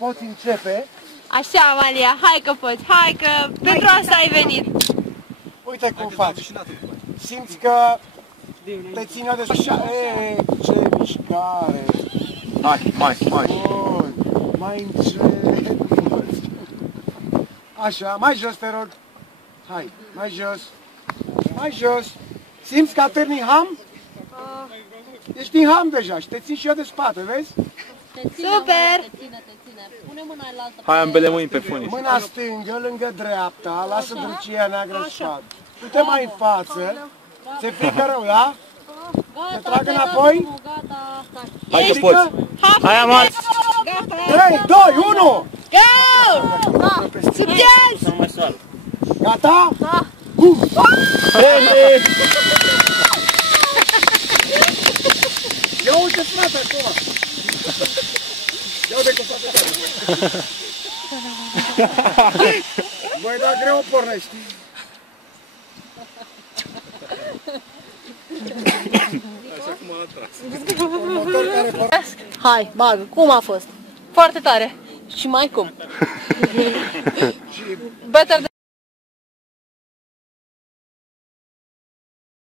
poți începe. Așa, Amalia, hai că poți, hai că pentru asta ai venit. Uite cum faci. Simți că te ține de așa. Ce mișcare. Mai. Bun. Mai încet. Așa, mai jos te rog. Hai, mai jos. Mai jos. Simți că aterni în ham? Ești în ham deja și te țin și eu de spate, vezi? Super! Te ține. Pune mâna în altă. Hai ambele mâini pe funii. Mâna stângă lângă dreapta, lasă drăcia neagră în spate. Uite mai în față. Ți-e frică rău, da? Te trag înapoi? Gata. Hai că poți. Hai, Amalia! 3, 2, 1! Go! Succes! Nu mai soară. Gata? Da. Bum! Ia uite frate acolo! Ia uite cum s-a plecat! Băi, dar greu pornești! Așa cum a atras. Hai, bagă, cum a fost? Foarte tare. Și mai cum? Better